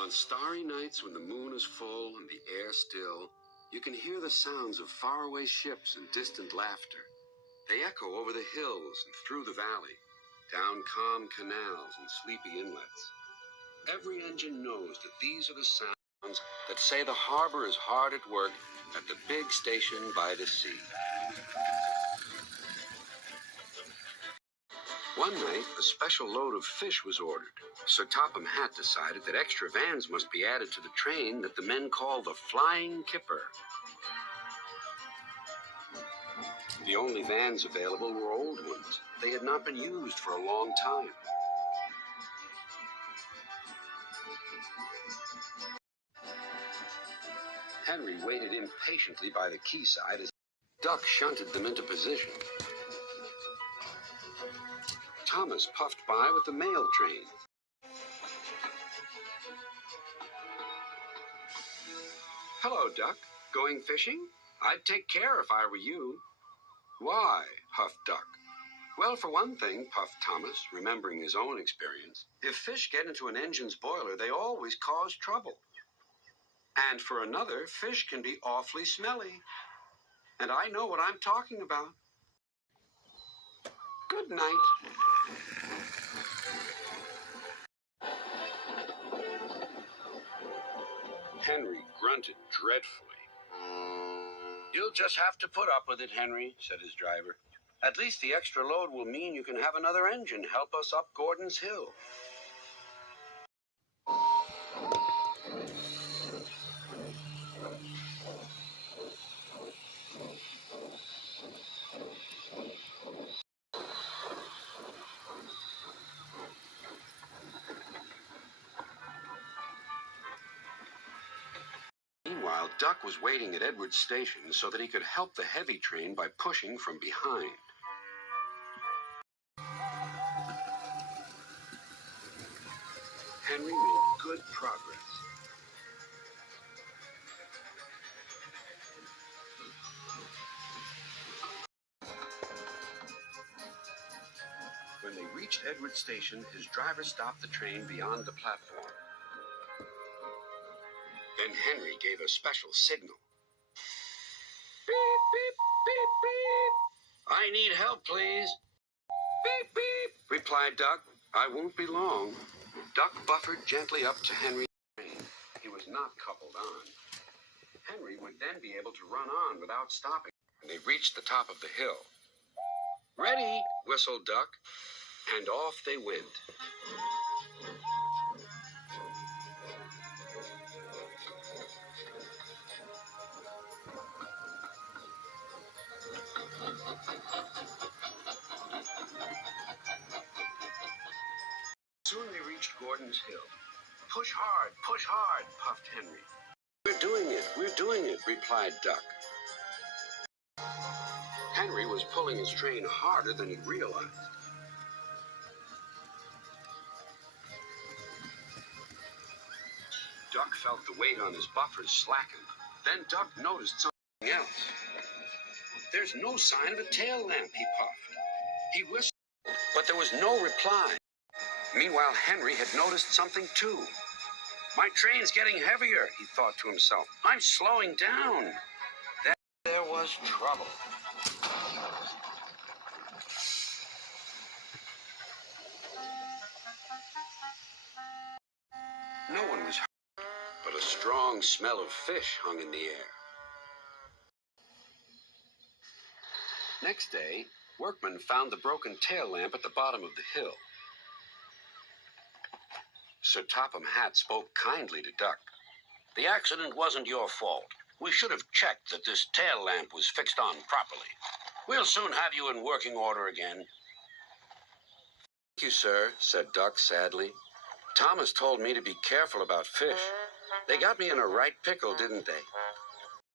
On starry nights when the moon is full and the air still, you can hear the sounds of faraway ships and distant laughter. They echo over the hills and through the valley, down calm canals and sleepy inlets. Every engine knows that these are the sounds that say the harbor is hard at work at the big station by the sea. One night, a special load of fish was ordered. Sir Topham Hatt decided that extra vans must be added to the train that the men call the Flying Kipper. The only vans available were old ones. They had not been used for a long time. Henry waited impatiently by the quayside as Duck shunted them into position. Thomas puffed by with the mail train. Hello, Duck. Going fishing? I'd take care if I were you. Why? Huffed Duck. Well, for one thing, puffed Thomas, remembering his own experience, if fish get into an engine's boiler, they always cause trouble. And for another, fish can be awfully smelly. And I know what I'm talking about. Good night. Henry grunted dreadfully. You'll just have to put up with it, Henry, said his driver. At least the extra load will mean you can have another engine help us up Gordon's Hill. Meanwhile, Duck was waiting at Edward's station so that he could help the heavy train by pushing from behind. Henry made good progress. When they reached Edward's station, his driver stopped the train beyond the platform. Then Henry gave a special signal. Beep, beep, beep, beep. I need help, please. Beep, beep, replied Duck. I won't be long. Duck buffered gently up to Henry's train. He was not coupled on. Henry would then be able to run on without stopping. And they reached the top of the hill. Ready, whistled Duck, and off they went. Soon they reached Gordon's Hill. Push hard, puffed Henry. We're doing it, replied Duck. Henry was pulling his train harder than he realized. Duck felt the weight on his buffers slacken. Then Duck noticed something else. There's no sign of a tail lamp, he puffed. He whistled, but there was no reply. Meanwhile, Henry had noticed something too. My train's getting heavier, he thought to himself. I'm slowing down. Then there was trouble. No one was hurt, but a strong smell of fish hung in the air. Next day, workmen found the broken tail lamp at the bottom of the hill. Sir Topham Hatt spoke kindly to Duck. The accident wasn't your fault. We should have checked that this tail lamp was fixed on properly. We'll soon have you in working order again. Thank you, sir, said Duck sadly. Thomas told me to be careful about fish. They got me in a right pickle, didn't they?